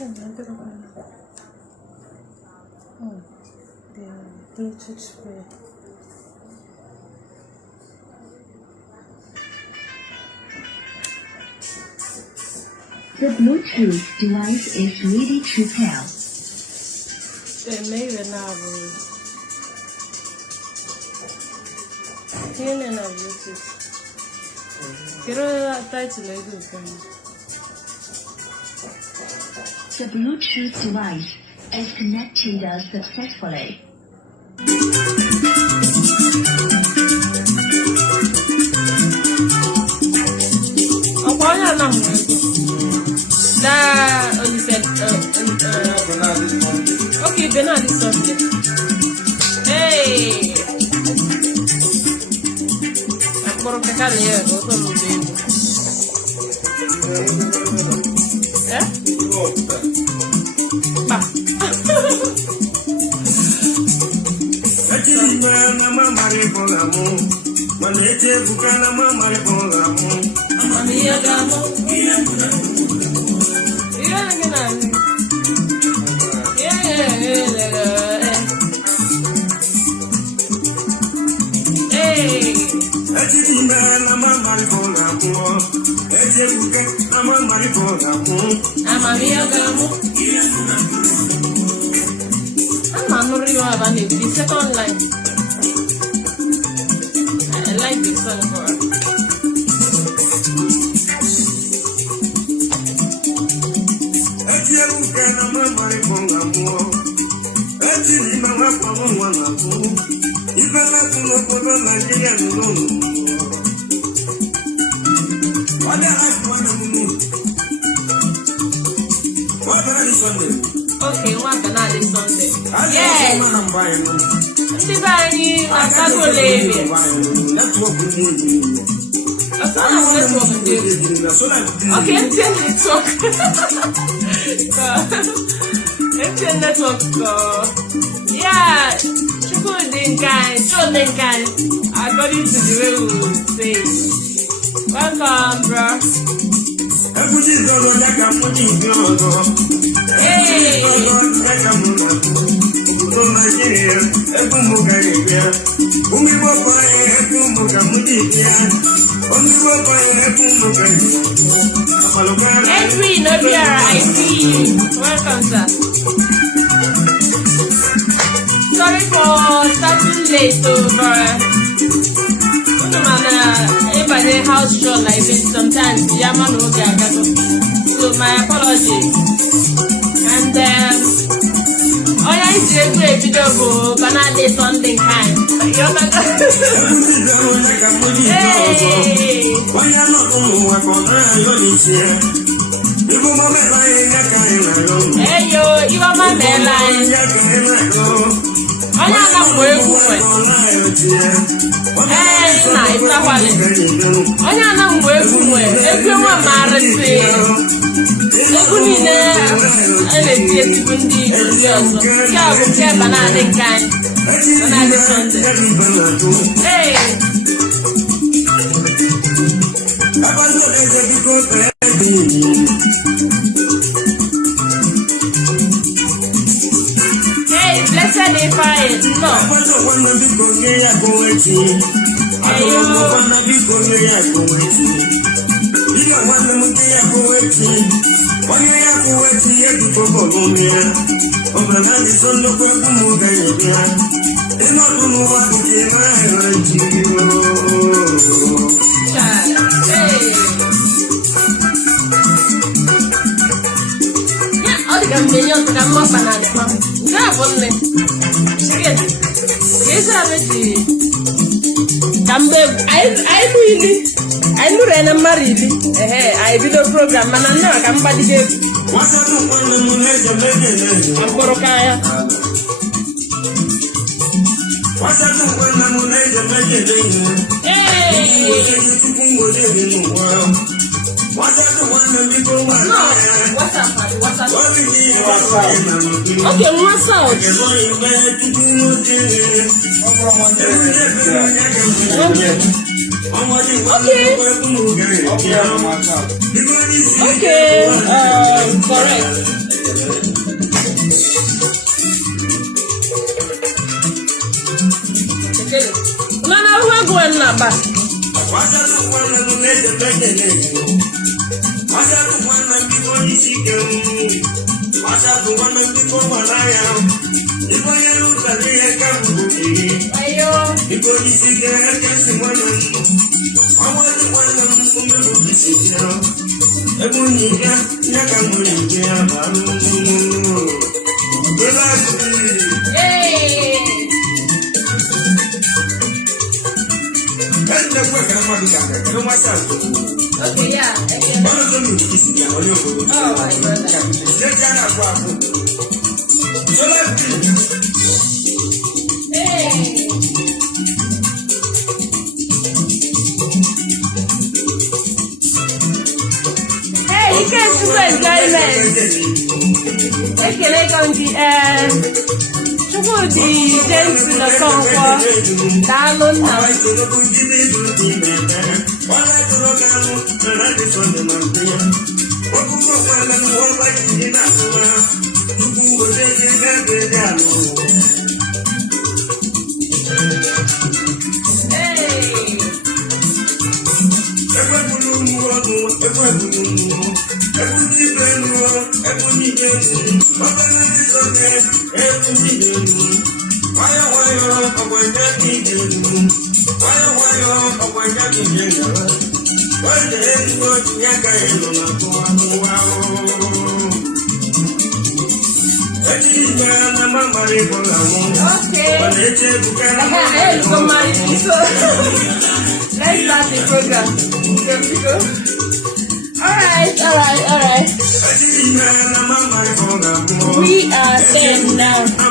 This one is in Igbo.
The Bluetooth square. The Bluetooth device is ready to pair. Maybe now. Tiene la Bluetooth. Quiero title The Bluetooth device is connected successfully. Okay, Bernard is something. Hey! I'm going to call you. Eh? Bah. The second line. I like this song for her. Okay, one banana is Sunday. Yes. Ndibani akagolebe. Okay, MTN network. MTN network. Yeah, Chukwudinkai, according to the way we would say. Welcome, bro. Hey. Henry Nobiara, I see you. Welcome, sir. Sorry for starting late over. By the house show like this, sometimes Yaman will get so my apologies. And oh yeah, it's a great video, but not this Sunday kind. Hey yo, you are my man. I am going nice, onye anaghị wee fụnwe ebe nwa mara si egwu niile a na-eti ezigbo ndị ndị ọzọ nke a bụ nke banadị nke anyị banadị Sunday. Hey! Hey, blessed if I no. I video program, man. I know I can body game. Okay, what's up? Okay, correct. Nana who go and naba. What's the one that will let the president? What's the one that before the chicken? What's the one that before what I am? If I look at the account, before the chicken, I can see one. I want the one that will move the chicken. Eboniga, Nakamoniga, Hey! Okay, yeah. Oh, my Hey! You can't do that, guys. Okay, like on the the dance in the concourse. Download now. Let's start the program. Alright. We are 10 now.